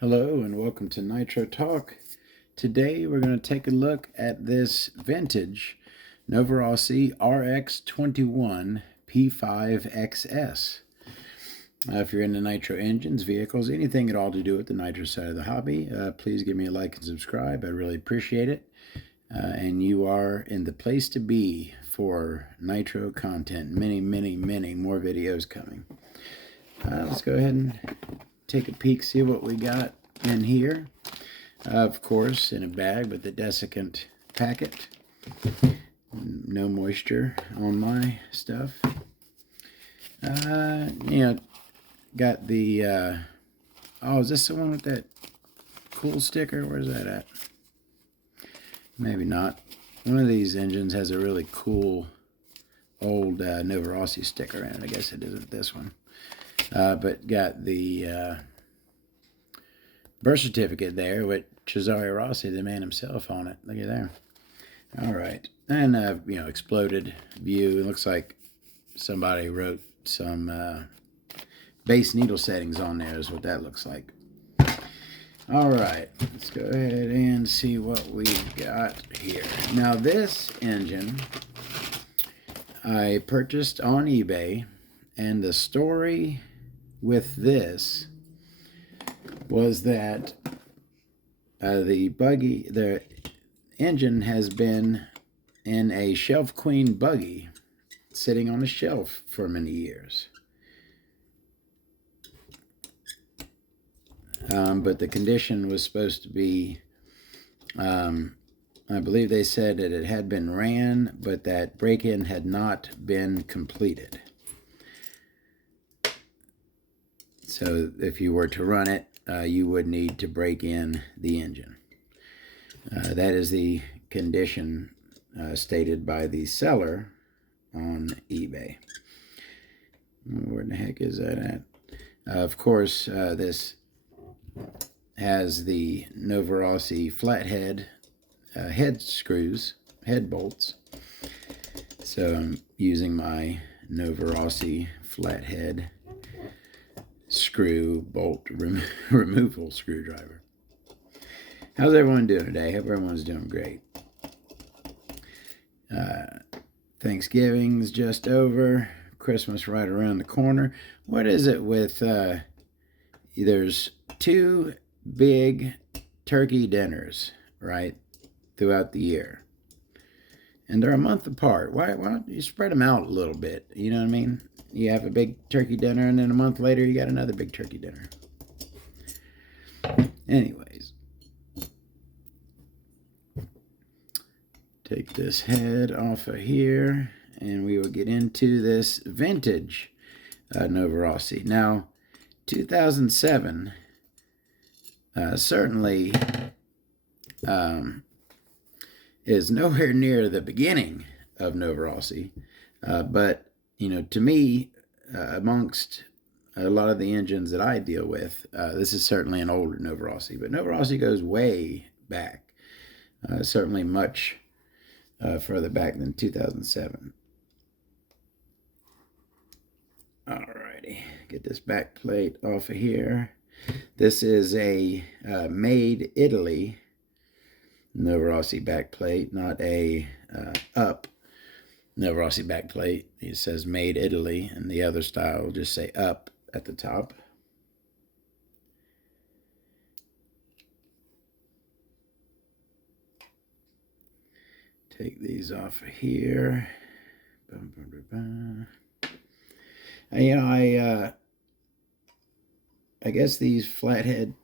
Hello and welcome to Nitro Talk. Today we're going to take a look at this vintage Novarossi RX-21 P5XS. If you're into nitro engines, vehicles, anything at all to do with the nitro side of the hobby, please give me a like and subscribe. I really appreciate it. And you are in the place to be for nitro content. Many more videos coming. Let's go ahead and take a peek, see what we got in here. Of course, in a bag with the desiccant packet. No moisture on my stuff. Got the, oh, is this the one with that cool sticker? Where's that at? Maybe not. One of these engines has a really cool old Novarossi sticker in it. I guess it isn't this one. But got the birth certificate there with Cesare Rossi, the man himself, on it. Look at there. All right. And, exploded view. It looks like somebody wrote some base needle settings on there is what that looks like. All right. Let's go ahead and see what we've got here. Now, this engine I purchased on eBay, and the story with this was that the engine has been in a Shelf Queen buggy sitting on a shelf for many years. But the condition was supposed to be, I believe they said that it had been ran, but that break-in had not been completed. So if you were to run it, you would need to break in the engine. That is the condition stated by the seller on eBay. Where the heck is that at? Of course, this has the Novarossi flathead head screws, head bolts. So I'm using my Novarossi flathead screw bolt removal screwdriver. How's everyone doing today? Hope everyone's doing great. Thanksgiving's just over. Christmas right around the corner. What is it with there's two big turkey dinners, right, throughout the year, and they're a month apart. Why don't you spread them out a little bit? You know what I mean? You have a big turkey dinner, and then a month later you got another big turkey dinner. Anyways, take this head off of here, and we will get into this vintage Novarossi. Now, 2007 certainly is nowhere near the beginning of Novarossi, but to me, amongst a lot of the engines that I deal with, this is certainly an older Novarossi, but Novarossi goes way back, certainly much further back than 2007. Alrighty, get this back plate off of here. This is a made Italy Novarossi back plate, not a up Novarossi back plate. It says made Italy, and the other style will just say up at the top. Take these off of here. I guess these flathead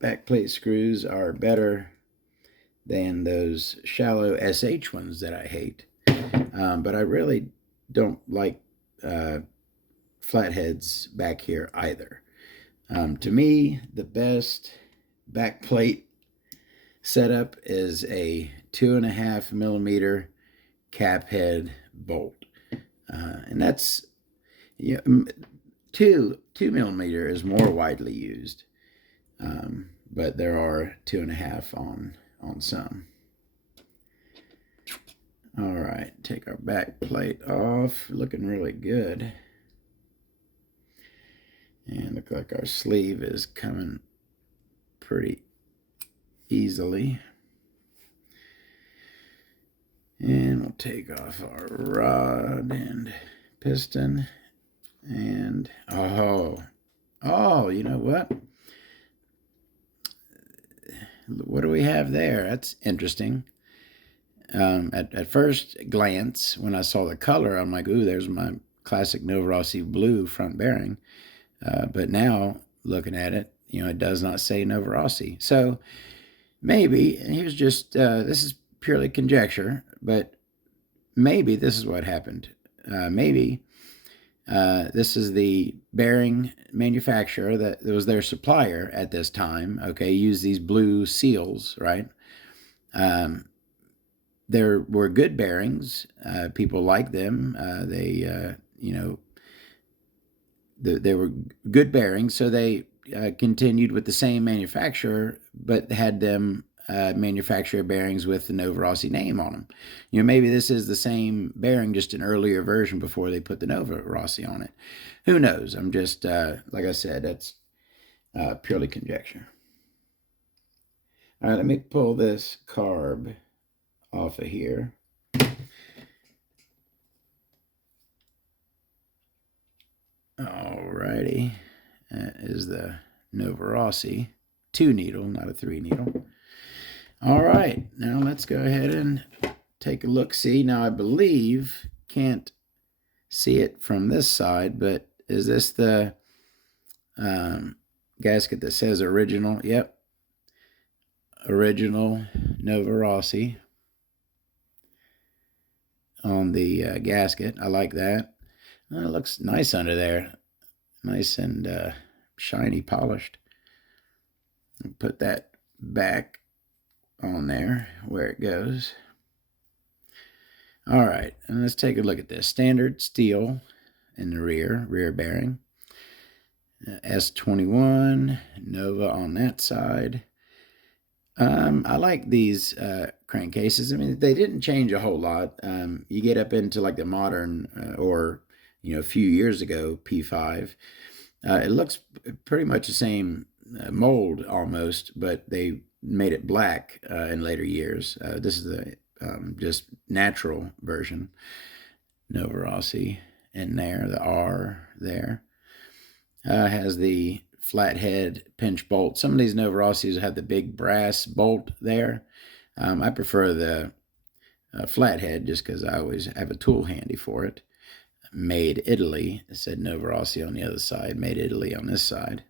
backplate screws are better than those shallow SH ones that I hate. But I really don't like flatheads back here either. To me, the best backplate setup is a 2.5 millimeter cap head bolt. And that's, 2 millimeter is more widely used. But there are 2.5 on some. All right, take our back plate off. Looking really good. And look like our sleeve is coming pretty easily. And we'll take off our rod and piston. And, oh, you know what? What do we have there? That's interesting. At first glance, when I saw the color, I'm like, ooh, there's my classic Novarossi blue front bearing. But now, looking at it, it does not say Novarossi. So maybe, and here's just, this is purely conjecture, but maybe this is what happened. Maybe this is the bearing manufacturer that was their supplier at this time. Okay, use these blue seals, right? There were good bearings. People liked them. They were good bearings, so they continued with the same manufacturer, but had them manufacture bearings with the Novarossi name on them. Maybe this is the same bearing, just an earlier version before they put the Novarossi on it. Who knows? I'm just, like I said, that's purely conjecture. All right, let me pull this carb off of here. Alrighty, that is the Novarossi 2 needle, not a 3 needle. All right, now let's go ahead and take a look-see. Now I believe, can't see it from this side, but is this the gasket that says original? Yep, original Novarossi on the gasket. I like that. It looks nice under there. Nice and shiny, polished. Put that back on there where it goes. All right, and let's take a look at this. Standard steel in the rear bearing. S21, Nova on that side. I like these crankcases. I mean, they didn't change a whole lot. You get up into like the modern or a few years ago P5. It looks pretty much the same mold almost, but they made it black in later years. This is the just natural version. Novarossi in there, the R there. Has the flathead pinch bolt. Some of these Novarossis have the big brass bolt there. I prefer the flathead just because I always have a tool handy for it. Made Italy. It said Novarossi on the other side. Made Italy on this side.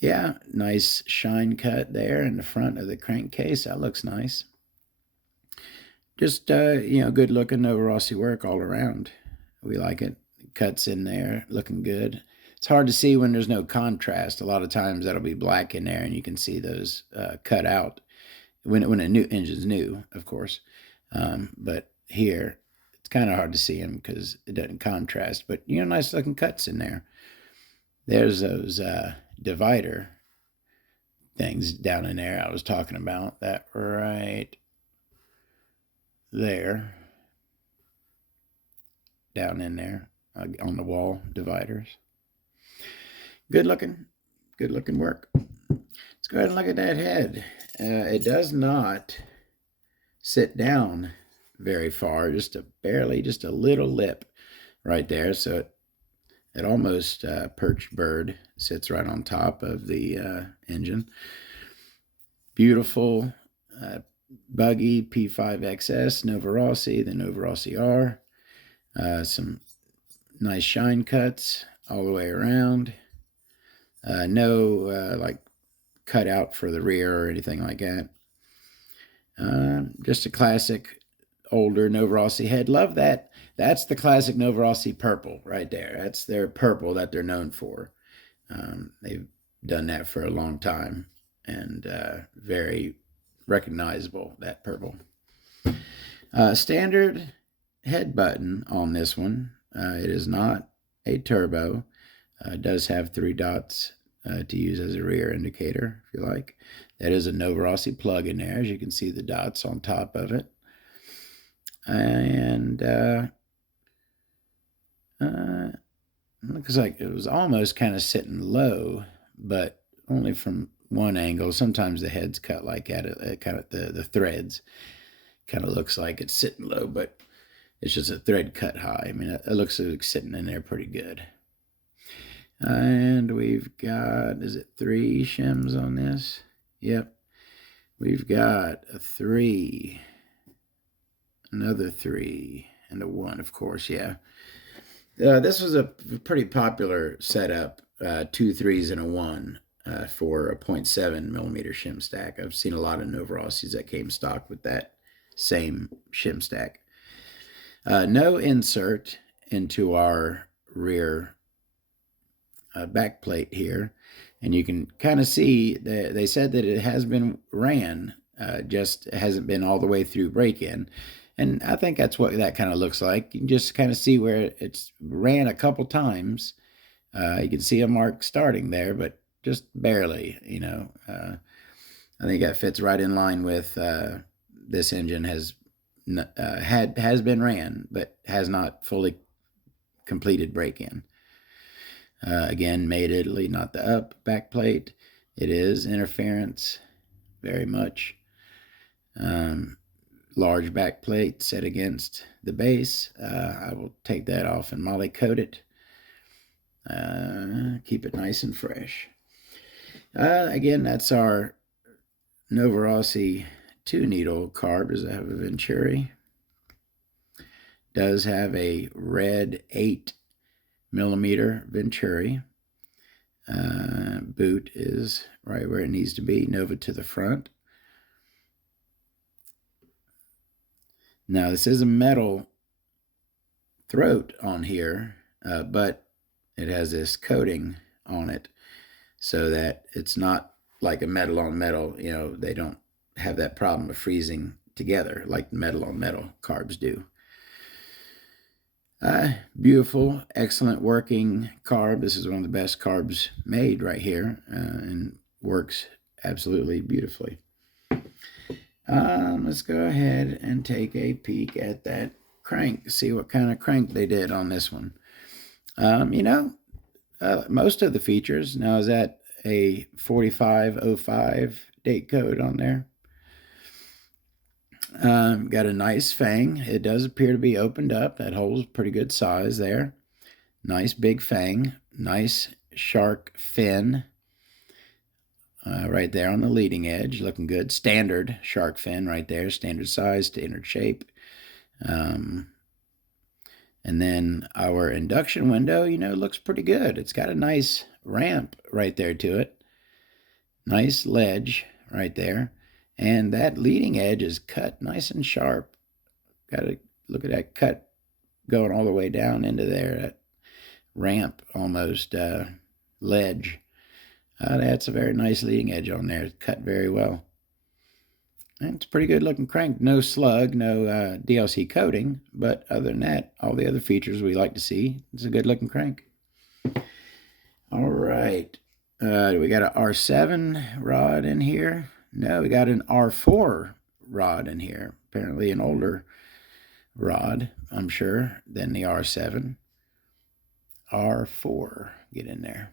Yeah, nice shine cut there in the front of the crankcase. That looks nice. Just, good looking Novarossi work all around. We like it. Cuts in there, looking good. It's hard to see when there's no contrast. A lot of times that'll be black in there and you can see those cut out when a new engine's new, of course. But here, it's kind of hard to see them because it doesn't contrast. But, nice looking cuts in there. There's those divider things down in there I was talking about. That right there. Down in there on the wall dividers. Good looking work. Let's go ahead and look at that head. It does not sit down very far, just a little lip right there. So it almost perched bird sits right on top of the engine. Beautiful buggy P5XS Novarossi, the Novarossi R. Some nice shine cuts all the way around. No like cut out for the rear or anything like that. Just a classic older Novarossi head. Love that. That's the classic Novarossi purple right there. That's their purple that they're known for. They've done that for a long time and very recognizable, that purple. Standard head button on this one. It is not a turbo. It does have 3 dots to use as a rear indicator, if you like. That is a Novarossi plug in there, as you can see the dots on top of it. And looks like it was almost kind of sitting low, but only from one angle. Sometimes the head's cut like at it, kind of the threads kind of looks like it's sitting low, but it's just a thread cut high. I mean, it looks like it's sitting in there pretty good. And we've got, is it 3 shims on this? Yep. We've got a 3, another 3, and a 1, of course, yeah. This was a pretty popular setup, 2 3s and a 1 for a 0.7 millimeter shim stack. I've seen a lot of Novarossis that came stock with that same shim stack. No insert into our rear back plate here, and you can kind of see that they said that it has been ran, just hasn't been all the way through break-in, and I think that's what that kind of looks like. You can just kind of see where it's ran a couple times. You can see a mark starting there, but just barely, you know. I think that fits right in line with this engine has been ran, but has not fully completed break-in. Again, made Italy, not the up back plate. It is interference, very much. Large back plate set against the base. I will take that off and moly coat it. Keep it nice and fresh. Again, that's our Novarossi 2 needle carb. Does it have a Venturi? Does have a red 8 millimeter Venturi. Boot is right where it needs to be. Nova to the front. Now this is a metal throat on here, but it has this coating on it so that it's not like a metal on metal. You know, they don't have that problem of freezing together like metal on metal carbs do. Beautiful, excellent working carb. This is one of the best carbs made right here, and works absolutely beautifully. Let's go ahead and take a peek at that crank, see what kind of crank they did on this one. You know, most of the features, now is that a 4505 date code on there? Got a nice fang. It does appear to be opened up. That hole's pretty good size there. Nice big fang. Nice shark fin right there on the leading edge. Looking good. Standard shark fin right there. Standard size, standard shape. And then our induction window, you know, looks pretty good. It's got a nice ramp right there to it. Nice ledge right there. And that leading edge is cut nice and sharp. Got to look at that cut going all the way down into there, that ramp almost ledge. That's a very nice leading edge on there. It's cut very well. And it's a pretty good looking crank. No slug, no DLC coating, but other than that, all the other features we like to see. It's a good looking crank. All right. We got an R7 rod in here. No, we got an R4 rod in here. Apparently an older rod, I'm sure, than the R7. R4, get in there.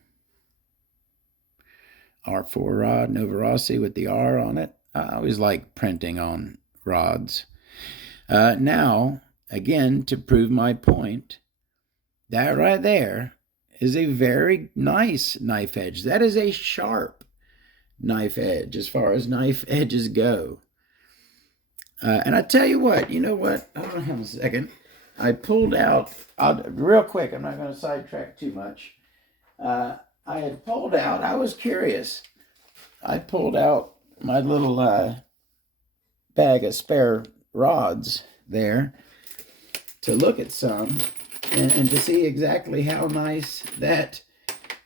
R4 rod, Novarossi with the R on it. I always like printing on rods. Now, again, to prove my point, that right there is a very nice knife edge. That is a sharp knife edge as far as knife edges go. And I tell you what, you know what? Hold on a second. I pulled out, real quick, I'm not going to sidetrack too much. I had pulled out, I was curious. I pulled out my little bag of spare rods there to look at some and to see exactly how nice that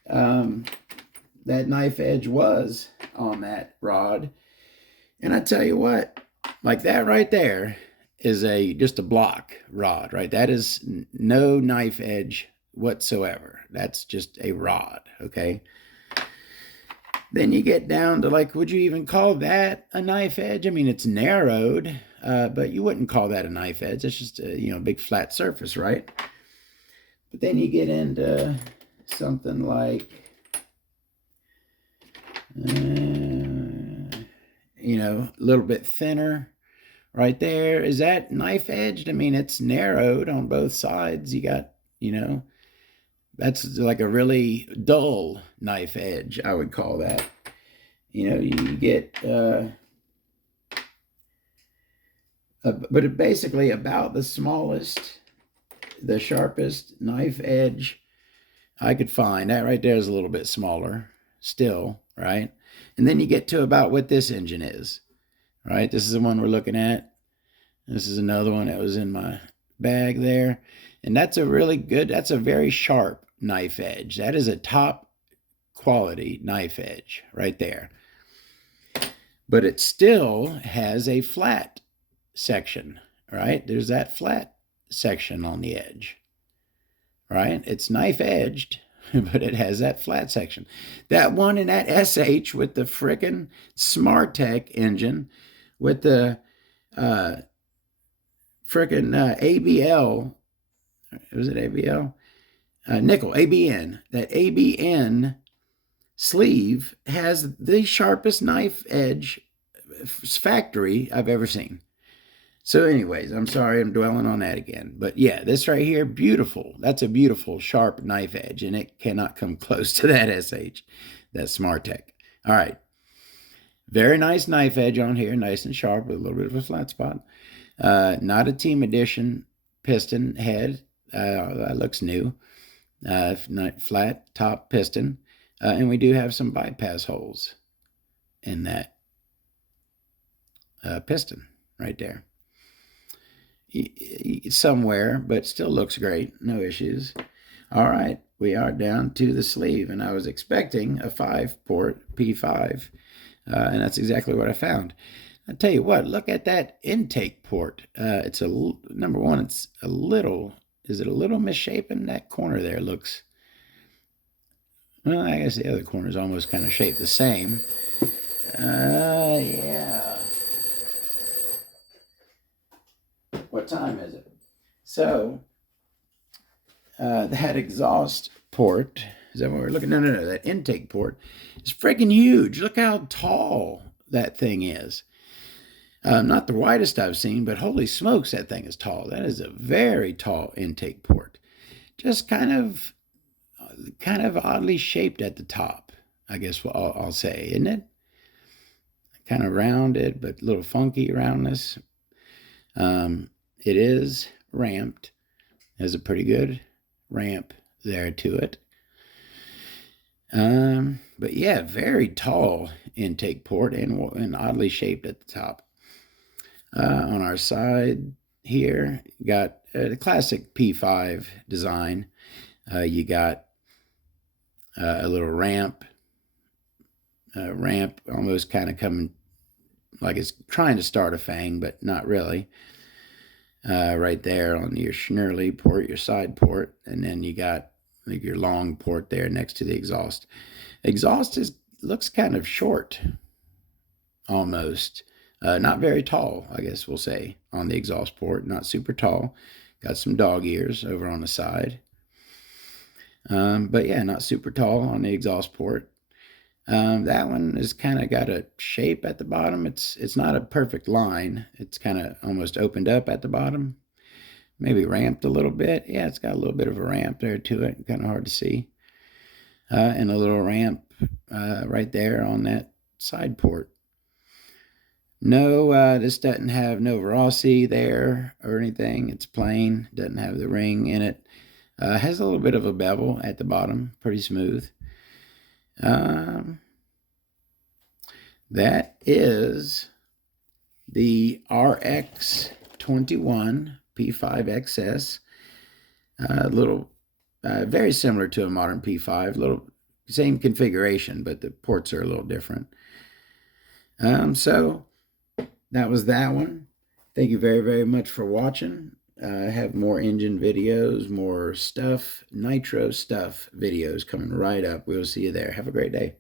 that knife edge was on that rod. And I tell you what, like that right there is just a block rod, right? That is no knife edge whatsoever. That's just a rod, okay? Then you get down to, like, would you even call that a knife edge? I mean, it's narrowed, but you wouldn't call that a knife edge. It's just a, you know, big flat surface, right? But then you get into something like You know, a little bit thinner right there. Is that knife edged? I mean, it's narrowed on both sides. You got, you know, that's like a really dull knife edge, I would call that. You know, you get, but basically about the smallest, the sharpest knife edge I could find. That right there is a little bit smaller still, right? And then you get to about what this engine is, right? This is the one we're looking at. This is another one that was in my bag there. And that's a really good, that's a very sharp knife edge. That is a top quality knife edge right there. But it still has a flat section, right? There's that flat section on the edge, right? It's knife edged, but it has that flat section. That one in that SH with the frickin' SmartTech engine with the frickin' ABL, was it ABL? Nickel, ABN. That ABN sleeve has the sharpest knife edge factory I've ever seen. So anyways, I'm sorry I'm dwelling on that again. But yeah, this right here, beautiful. That's a beautiful sharp knife edge, and it cannot come close to that SH, that SmartTech. All right. Very nice knife edge on here, nice and sharp with a little bit of a flat spot. Not a Team Edition piston head. That looks new. Flat top piston. And we do have some bypass holes in that piston right there. Somewhere, but still looks great. No issues. All right, we are down to the sleeve, and I was expecting a 5-port P5, and that's exactly what I found. I'll tell you what, look at that intake port. It's number one, it's a little, is it a little misshapen? That corner there looks, well, I guess the other corner is almost kind of shaped the same. Yeah. What time is it? So, that exhaust port, is that what we're looking at? No, that intake port is freaking huge. Look how tall that thing is. Not the widest I've seen, but holy smokes, that thing is tall. That is a very tall intake port. Just kind of oddly shaped at the top, I guess I'll say, isn't it? Kind of rounded, but a little funky roundness. It is ramped. There's a pretty good ramp there to it. But yeah, very tall intake port and oddly shaped at the top. On our side here, you got the classic P5 design. You got a little ramp almost kind of coming like it's trying to start a fang, but not really. Right there on your Schnurley port, your side port, and then you got like your long port there next to the exhaust. Exhaust looks kind of short, almost. Not very tall, I guess we'll say, on the exhaust port. Not super tall. Got some dog ears over on the side. But yeah, not super tall on the exhaust port. That one has kind of got a shape at the bottom. It's not a perfect line. It's kind of almost opened up at the bottom. Maybe ramped a little bit. Yeah, it's got a little bit of a ramp there to it. Kind of hard to see. And a little ramp right there on that side port. No, this doesn't have Novarossi there or anything. It's plain. Doesn't have the ring in it. Has a little bit of a bevel at the bottom. Pretty smooth. That is the RX-21 P5XS. Little, very similar to a modern P5. Little same configuration, but the ports are a little different. So that was that one. Thank you very, very much for watching. I have more engine videos, more stuff, nitro stuff videos coming right up. We'll see you there. Have a great day.